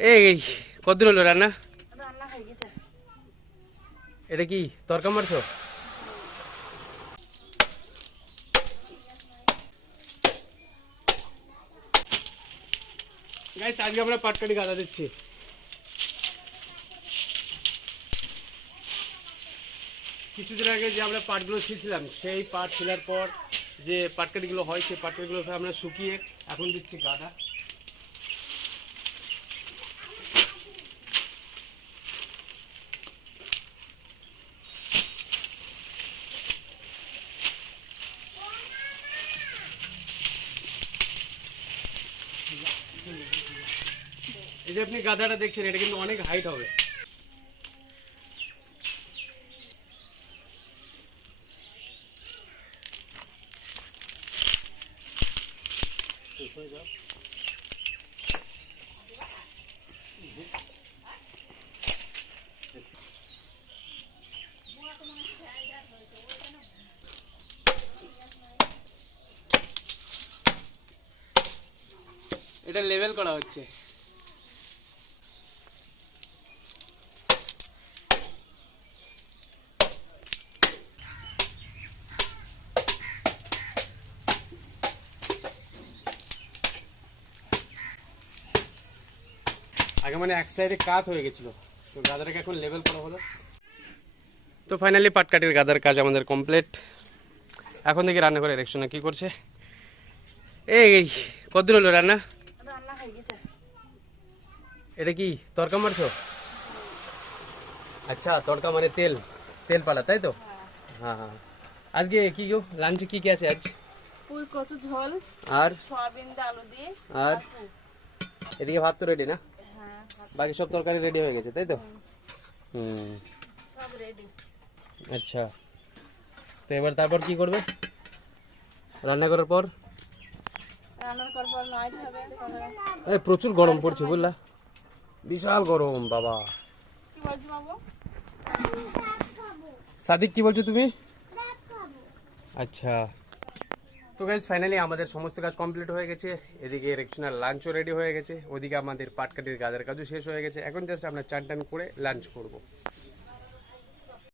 এই কদ্দূর হলো রান্না? এটা কি তরকা মারছো? গাইস আজকে আমরা পাটকাটি গাদা দিচ্ছি। কিছুদিন আগে যে আমরা পাটগুলো ছিলছিলাম সেই পাট ছিলার পর যে পাটকাটিগুলো হয় সেই পাটকাটিগুলো আমরা শুকিয়ে এখন দিচ্ছি গাদা। এই যে আপনি গাদাটা দেখছেন এটা কিন্তু অনেক হাইট হবে। এটা লেভেল করা হচ্ছে। আগে মানে এক সাইডে কাত হয়ে গেছিল। তো গাদাটাকে এখন লেভেল করা হলো। তো ফাইনালি পাটকাটির গাদার কাজ আমাদের কমপ্লিট এখন দেখি রান্না করে ইলেকশনে কি করছে? এই কদ্দূর হলো রান্না? এটা কি তরকা মারছো? আচ্ছা তরকা মানে তেল। তেল পালা তাই তো? হ্যাঁ হ্যাঁ আজকে কি গো লাঞ্চে কি কি আছে আজ? পুই কচু ঝোল আর? সয়াবিন আলু দিয়ে আর? এদিকে ভাত তো রেডি না? হ্যাঁ বাকি সব তরকারি রেডি হয়ে গেছে তাই তো? হুম। সব রেডি আচ্ছা। তো এবার তারপর কি করবে? রান্না করার পর? রান্নার পর পর নাইট হবে প্রচুর গরম পড়ছে বুঝলা? বিশাল গরম বাবা। কি বলছি বাবু? সাদিক কি বলছো তুমি? আচ্ছা। তো গাইজ ফাইনালি আমাদের সমস্ত কাজ কমপ্লিট হয়ে গেছে। এদিকে রেকশনার লাঞ্চও রেডি হয়ে গেছে। ওদিকে আমাদের পাটকাটির গাদের কাজও শেষ হয়ে গেছে। এখন জাস্ট আমরা চান টান করে লাঞ্চ করব।